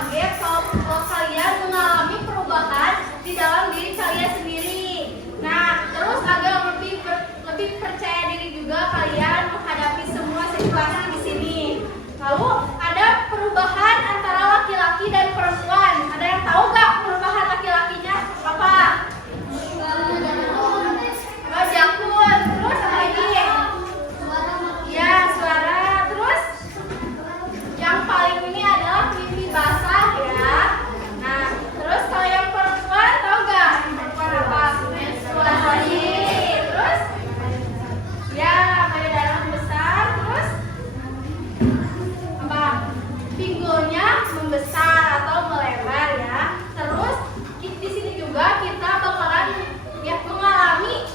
kaget kalau kalian mengalami perubahan di dalam diri kalian sendiri. Nah, terus agar lebih percaya diri juga kalian menghadapi semua situasi di sini. Lalu ada perubahan antara laki-laki dan perempuan. Ada yang tahu nggak perubahan laki-lakinya apa? Jakun. Terus apa lagi? Ya, suara. Terus yang paling ini adalah pipi basah ya. Nah, terus kalau yang perempuan tahu nggak? Perempuan apa? Menstruasi. Terus ya, payudara membesar. Terus apa? Pinggulnya membesar atau melebar ya. Terus di sini juga kita bakalan ya mengalami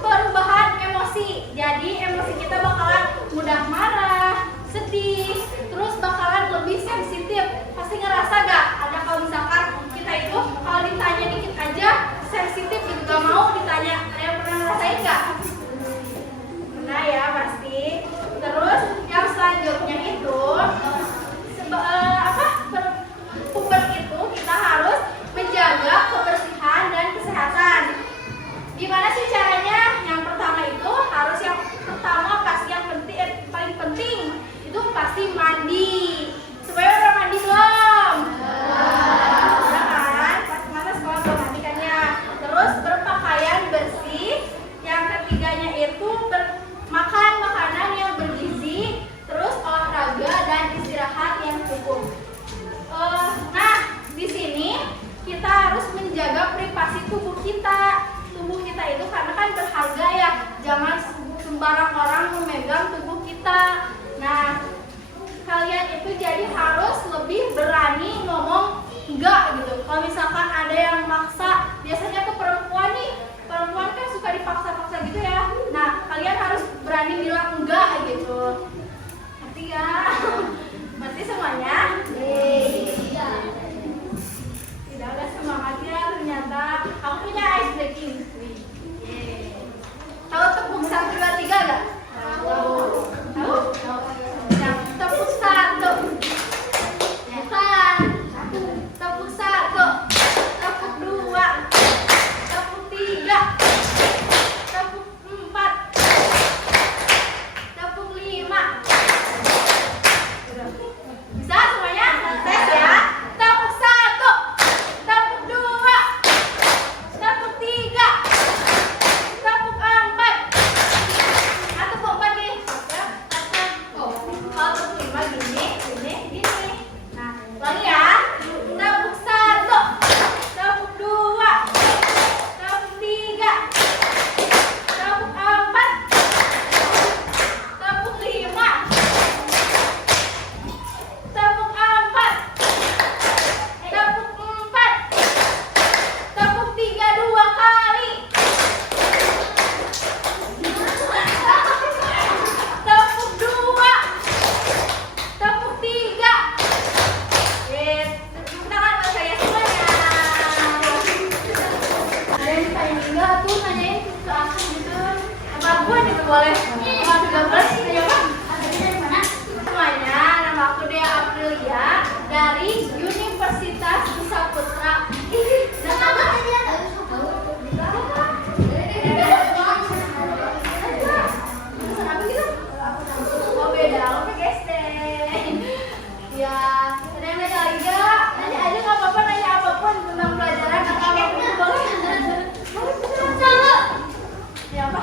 perubahan emosi. Jadi emosi kita bakalan mudah marah, sedih, terus bakalan lebih sensitif. Pasti ngerasa gak? Ada kalau misalkan kita itu kalau ditanya dikit aja sensitif gitu, gak mau ditanya. Ada yang pernah ngerasain gak? Pernah ya pasti. Terus yang selanjutnya itu puber itu kita harus menjaga kebersihan dan kesehatan. Gimana sih caranya? Yang pertama itu harus paling penting itu pasti mandi. Semuanya udah mandi belum? Udah kan? Pas mana sekolah belum mandi kan ya? Terus berpakaian bersih. Yang ketiganya itu makan makanan yang bergizi. Terus olahraga dan istirahat yang cukup. Nah, di sini kita harus menjaga privasi tubuh kita. Tubuh kita itu karena kan berharga ya, jangan sembarang orang memegang tubuh kita. Nah, kalian itu jadi harus lebih berani ngomong enggak gitu. Kalau misalkan ada yang maksa, biasanya tuh perempuan kan suka dipaksa-paksa gitu ya. Nah, kalian harus berani bilang enggak gitu. Ngerti ya? Ngerti semuanya? Tidak ada semangat ya ternyata. Aku punya ice breaking. Tahu tepuk 1, 2, 3 gak? Tahu? Yang tepuk 1. Bukan. Tepuk 1. Tepuk 2. Tepuk 3. Tepuk 4. Tepuk 5. Bisa semuanya? Tes ya. Tepuk 1. Tepuk 2. Tepuk 3. Tepuk 4. Tepuk 4 gini. Kalau tepuk 5 gini. Nah, lagi ya. Tepuk 1. Tepuk 2. Tepuk 3. Tepuk 4. Tepuk 5. Tepuk 4. Tepuk 4. Tepuk 3 2 kali. Tepuk 2. Tepuk 3. Tepuk tangan buat saya semuanya. Ada yang tanya enggak tuh, nanyain ke aku gitu. Apa aku gitu boleh? Sama 13 tanya apa? Semuanya, nama aku Dea Aprilia dari Universitas Saputra. Nama apa dia? Oh beda, oke guys deh. Ya, ada yang nanya lagi gak? Nanya aja gak apa-apa, nanya apapun tentang pelajaran atau apapun boleh. Ya apa?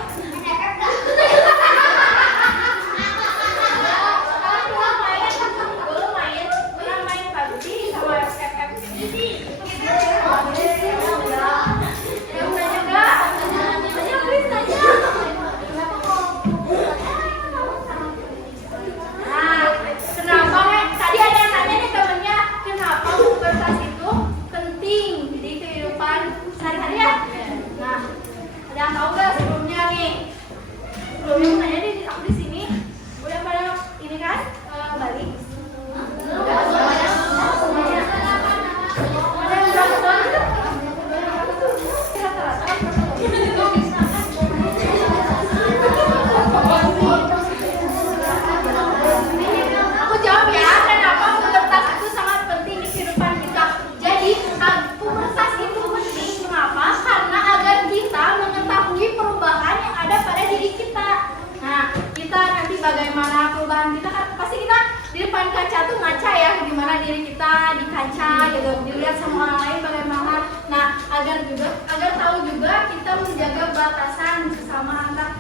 diri kita di kaca gitu, dilihat sama orang lain bagaimana. Nah, agar tahu juga kita menjaga batasan sesama antar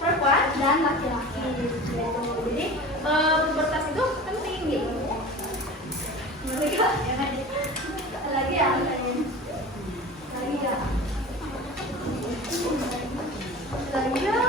perempuan dan laki-laki gitu. Jadi pubertas itu penting gitu. Lagi ya, lagi ya. Lagi ya.